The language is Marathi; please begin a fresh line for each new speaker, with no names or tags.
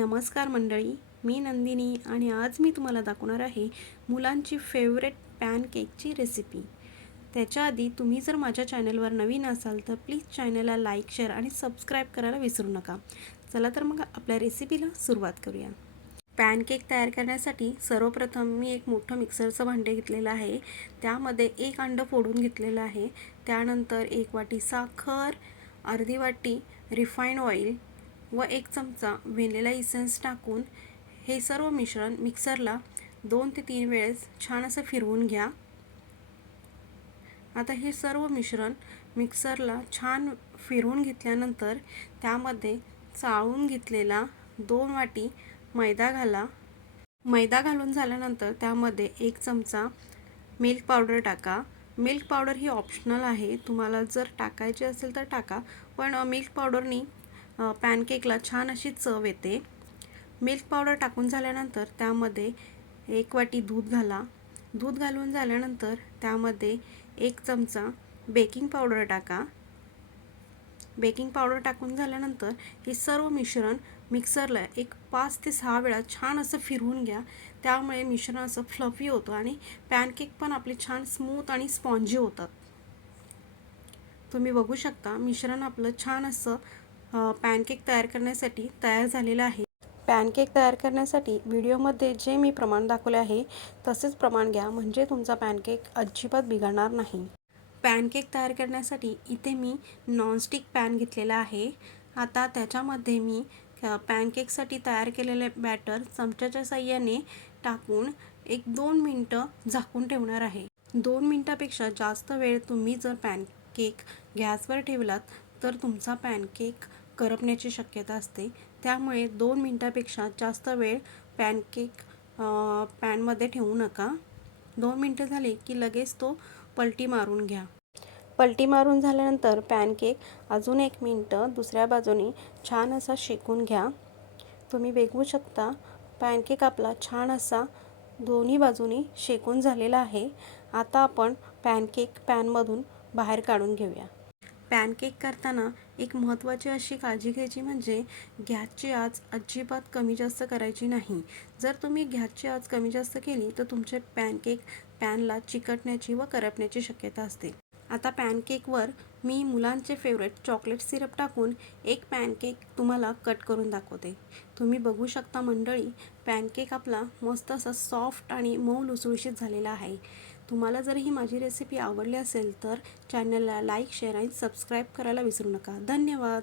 नमस्कार मंडळी मी नंदिनी आणि आज मी तुम्हाला दाखवणार आहे मुलांची फेवरेट पॅनकेकची रेसिपी त्याच्या आधी तुम्ही जर माझ्या चॅनलवर नवीन असाल तर प्लीज चॅनलला लाईक शेअर आणि सबस्क्राईब करायला विसरू नका. चला तर मग आपल्या रेसिपीला सुरुवात करूया. पॅनकेक तयार करण्यासाठी सर्वप्रथम मी एक मोठं मिक्सरचं भांडे घेतलेलं आहे. त्यामध्ये एक अंडं फोडून घेतलेलं आहे. त्यानंतर एक वाटी साखर अर्धी वाटी रिफाईंड ऑइल व एक चमचा व्हॅनिला इसेन्स टाकून हे सर्व मिश्रण मिक्सरला दोन ते तीन वेळेस छान असं फिरवून घ्या. आता हे सर्व मिश्रण मिक्सरला छान फिरवून घेतल्यानंतर त्यामध्ये चाळून घेतलेला दोन वाटी मैदा घाला. मैदा घालून झाल्यानंतर त्यामध्ये एक चमचा मिल्क पावडर टाका. मिल्क पावडर ही ऑप्शनल आहे. तुम्हाला जर टाकायची असेल तर टाका. पण मिल्क पावडरनी पॅनकेकला छान अशी चव येते. मिल्क पावडर टाकून झाल्यानंतर त्यामध्ये एक वाटी दूध घाला. दूध घालून झाल्यानंतर त्यामध्ये एक चमचा बेकिंग पावडर टाका. बेकिंग पावडर टाकून झाल्यानंतर हे सर्व मिश्रण मिक्सरला एक पाच ते सहा वेळा छान असं फिरवून घ्या. त्यामुळे मिश्रण असं फ्लफी होतं आणि पॅनकेक पण आपले छान स्मूथ आणि स्पॉन्जी होतात. तुम्ही बघू शकता मिश्रण आपलं छान असं पॅनकेक तयार करण्यासाठी तयार झालेलं आहे. पॅनकेक तयार करण्यासाठी व्हिडिओमध्ये जे मी प्रमाण दाखवले आहे तसेच प्रमाण घ्या म्हणजे तुमचा पॅनकेक अजिबात बिघडणार नाही. पॅनकेक तयार करण्यासाठी इथे मी नॉनस्टिक पॅन घेतलेला आहे. आता त्याच्यामध्ये मी पॅनकेकसाठी तयार केलेले बॅटर चमच्याच्या साह्याने टाकून एक दोन मिनटं झाकून ठेवणार आहे. दोन मिनटापेक्षा जास्त वेळ तुम्ही जर पॅनकेक गॅसवर ठेवलात तर तुमचा पॅनकेक करपण्याची शक्यता असते. त्यामुळे दोन मिनटापेक्षा जास्त वेळ पॅनकेक पॅनमध्ये ठेवू नका. दोन मिनटं झाले की लगेच तो पलटी मारून घ्या. पलटी मारून झाल्यानंतर पॅनकेक अजून एक मिनटं दुसऱ्या बाजूने छान असा शेकून घ्या. तुम्ही बघू शकता. पॅनकेक आपला छान असा दोन्ही बाजूनी शेकून झालेला आहे. आता आपण पॅनकेक पॅनमधून बाहेर काढून घेऊया. पॅनकेक करताना एक महत्त्वाची अशी काळजी घ्यायची म्हणजे गॅसची आच अजिबात कमी जास्त करायची नाही. जर तुम्ही गॅसची आच कमी जास्त केली तर तुमचे पॅनकेक पॅनला चिकटण्याची व करपण्याची शक्यता असते. आता पॅनकेकवर मी मुलांचे फेवरेट चॉकलेट सिरप टाकून एक पॅनकेक तुम्हाला कट करून दाखवते. तुम्ही बघू शकता मंडळी पॅनकेक आपला मस्त असा सॉफ्ट आणि मऊ लुसळुशीत झालेला आहे. तुम्हाला जर ही माझी रेसिपी आवडली असेल तर चॅनलला लाईक शेअर आणि सबस्क्राईब करायला विसरू नका. धन्यवाद.